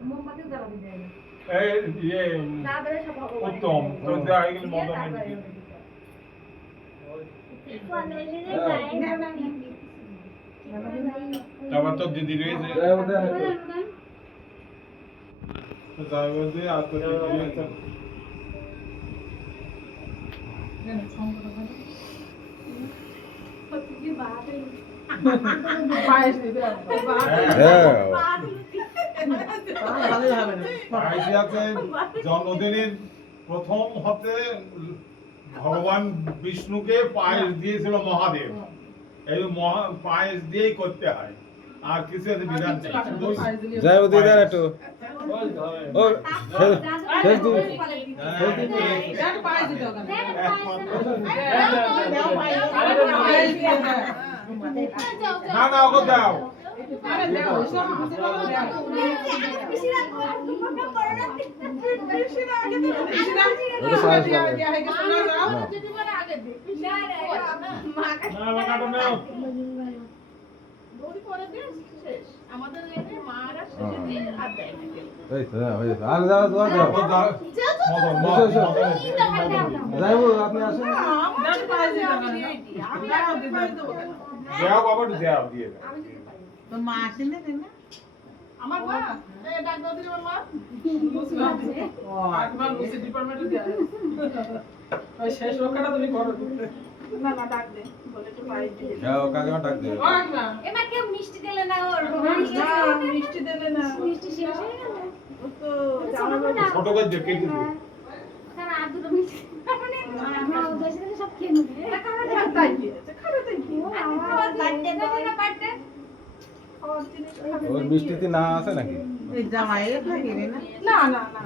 মোমবাতিও জ্বালাতে দেয় না। এই ইয়ে না ধরে সব ভগবান উত্তম তো যা এগুলো মদন তারপর তো দিদি রয়েছে যাই বলতে আর তো দিদি রয়েছে জন্মদিনের প্রথম হতে ভগবান বিষ্ণুকে পায়েস দিয়েছিল মহাদেব এই পায়েস দিয়েই করতে হয় আর কিছু এতে বিধান নেই যাই বলতে দেন একটু ও শেষ দিন না না ওকে দাও আপনি আসেন যাও বাবা যাও দিয়ে তো মা আসেন না আমার মা এই ডাক দাও দিলে আমার মা ও একবার লুসি ডিপার্টমেন্টে দেয়া ওই শেষ রক্ষাটা তুমি করো না না ডাক দে বলে একটু পাই দিয়ে যাও কাকিমা ডাক দে ও না এমা কেউ মিষ্টি দিলে না ওর মিষ্টি দিলে না মিষ্টি শেষ হয়ে গেল ও তো জামা ছোট করে দেখে কি কারণ আর দুটো মিষ্টি না ও দেশে থেকে সব খেয়ে নেবে তাই কি খাবে তাই কি আমার বার্থডে দেবো না বার্থডে ওর মিষ্টিতে না আছে নাকি এই জামাইয়ের থাকে না না না না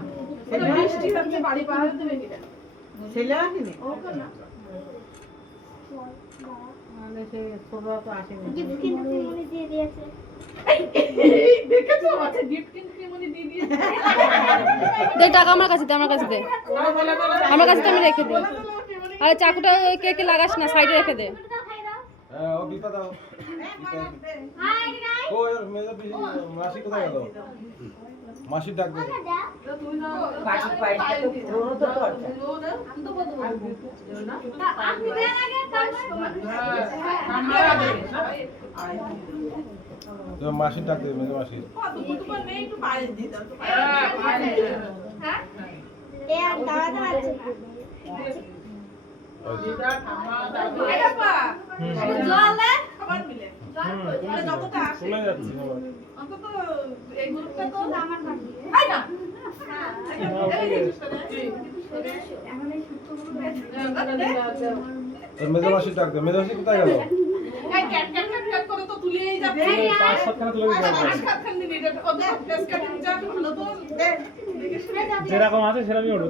এটা মিষ্টি হচ্ছে বাড়ি পাহাড় দেবে কিনা ছেলে আসেনি ওকে না মানে সে ছোট তো আসেনি গিফট কিনে মনে দিয়ে দিয়েছে দেখেছো আছে গিফট কিনতে মনে দিয়ে দিয়েছে দে টাকা আমার কাছে দে আমার কাছে দে আমার কাছে তো আমি রেখে দিই আরে চাকুটা কে লাগাস না সাইডে রেখে দে হ্যাঁ ও বিপা দাও হাই গাইস ও এর মেজর পিসি মাসি কোথায় গেল মাসি ডাক দে বাকি পাইতে তো পুরো তো আমি তো বলবো না আপনি দেন আগে তো মাসি ডাক দে মেজর মাসি তোমার মেয়ে একটু পায়েস দিতে তো হ্যাঁ এ আর দাঁড়াতে পারছে দিদা ঠাম্মা দাদু এডাপা জলে খাবার মিলে আরে যতটা আসে চলে যাচ্ছে অন্তত এই গ্রুপটা তো আমার বাড়ি আই না এখন এই সুতোগুলো তোর মেজর মাসি ডাক দে মেজর মাসি কোথায় গেল এই ক্যাট ক্যাট ক্যাট ক্যাট করে তো তুলেই যাচ্ছে পাঁচ সাতখানা তুলে দিতে হবে আজকাল খান দিন এটা ওদের ফেস কাটিং যা ভালো তো যেরকম আছে সেরকমই ওঠো